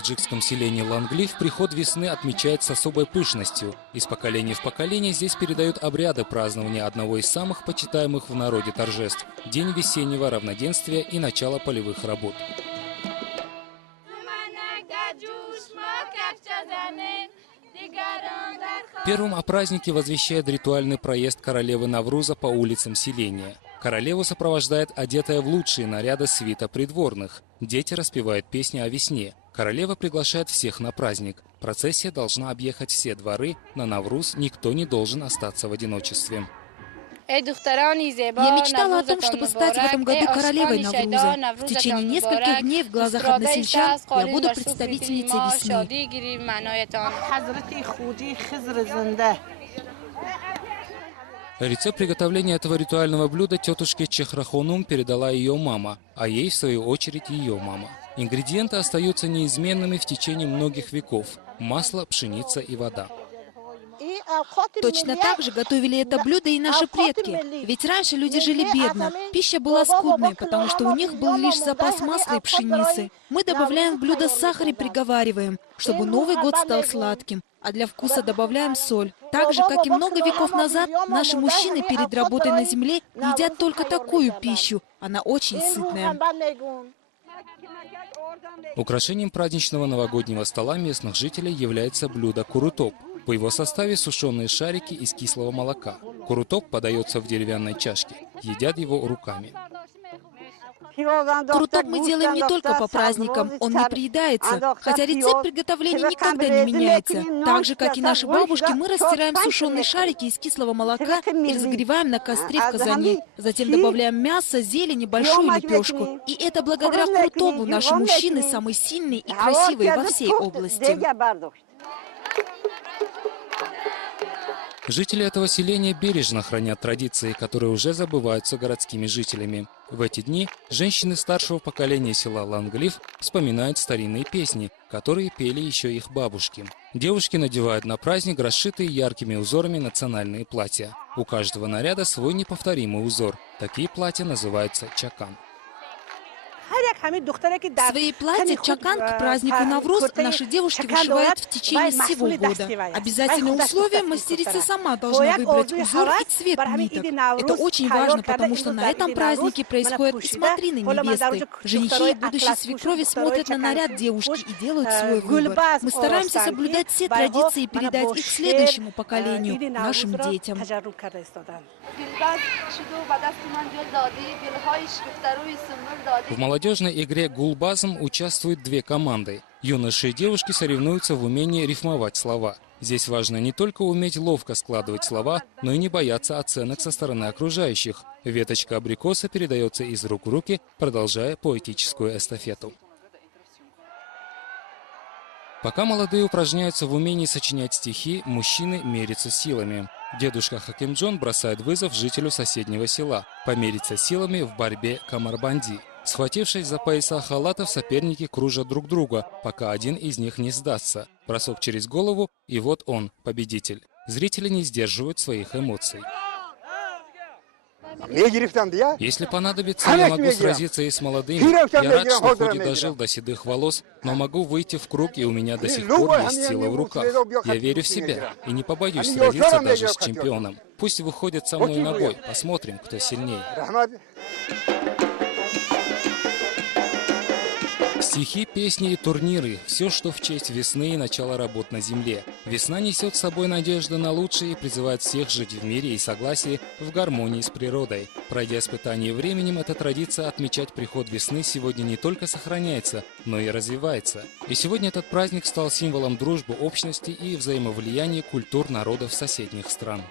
таджикском селении Ланглиф приход весны отмечают с особой пышностью. Из поколения в поколение здесь передают обряды празднования одного из самых почитаемых в народе торжеств – День весеннего равноденствия и начало полевых работ. Первым о празднике возвещает ритуальный проезд королевы Навруза по улицам селения. Королеву сопровождает одетая в лучшие наряды свита придворных. Дети распевают песни о весне. Королева приглашает всех на праздник. Процессия должна объехать все дворы. На Навруз никто не должен остаться в одиночестве. Я мечтала о том, чтобы стать в этом году королевой Навруза. В течение нескольких дней в глазах односельчан я буду представительницей весны. Рецепт приготовления этого ритуального блюда тетушке Чехрахонум передала ее мама, а ей, в свою очередь, ее мама. Ингредиенты остаются неизменными в течение многих веков – масло, пшеница и вода. Точно так же готовили это блюдо и наши предки. Ведь раньше люди жили бедно, пища была скудной, потому что у них был лишь запас масла и пшеницы. Мы добавляем в блюдо сахар и приговариваем, чтобы Новый год стал сладким, а для вкуса добавляем соль. Так же, как и много веков назад, наши мужчины перед работой на земле едят только такую пищу. Она очень сытная. Украшением праздничного новогоднего стола местных жителей является блюдо курутоп. В его составе сушеные шарики из кислого молока. Курутоп подается в деревянной чашке. Едят его руками. Курутоп мы делаем не только по праздникам, он не приедается, хотя рецепт приготовления никогда не меняется. Так же, как и наши бабушки, мы растираем сушеные шарики из кислого молока и разогреваем на костре в казане. Затем добавляем мясо, зелень и большую лепешку. И это благодаря курутопу наши мужчины самые сильные и красивые во всей области. Жители этого селения бережно хранят традиции, которые уже забываются городскими жителями. В эти дни женщины старшего поколения села Ланглиф вспоминают старинные песни, которые пели еще их бабушки. Девушки надевают на праздник расшитые яркими узорами национальные платья. У каждого наряда свой неповторимый узор. Такие платья называются чакан. Свои платья чакан к празднику Навруз наши девушки вышивают в течение всего года. Обязательное условие – мастерица сама должна выбрать узор и цвет ниток. Это очень важно, потому что на этом празднике происходят и смотрины невесты. Женихи и будущие свекрови смотрят на наряд девушки и делают свой выбор. Мы стараемся соблюдать все традиции и передать их следующему поколению, нашим детям. В молодежной игре «Гулбазм» участвуют две команды. Юноши и девушки соревнуются в умении рифмовать слова. Здесь важно не только уметь ловко складывать слова, но и не бояться оценок со стороны окружающих. Веточка абрикоса передается из рук в руки, продолжая поэтическую эстафету. Пока молодые упражняются в умении сочинять стихи, мужчины мерятся силами. Дедушка Хакимджон бросает вызов жителю соседнего села – помериться силами в борьбе камарбанди. Схватившись за пояса халатов, соперники кружат друг друга, пока один из них не сдастся. Бросок через голову, и вот он, победитель. Зрители не сдерживают своих эмоций. Если понадобится, я могу сразиться и с молодыми. Я рад, что хоть и дожил до седых волос, но могу выйти в круг, и у меня до сих пор есть сила в руках. Я верю в себя и не побоюсь сразиться даже с чемпионом. Пусть выходят со мной на бой, посмотрим, кто сильнее. Стихи, песни и турниры – все, что в честь весны и начала работ на земле. Весна несет с собой надежды на лучшее и призывает всех жить в мире и согласии, в гармонии с природой. Пройдя испытание временем, эта традиция отмечать приход весны сегодня не только сохраняется, но и развивается. И сегодня этот праздник стал символом дружбы, общности и взаимовлияния культур народов соседних стран.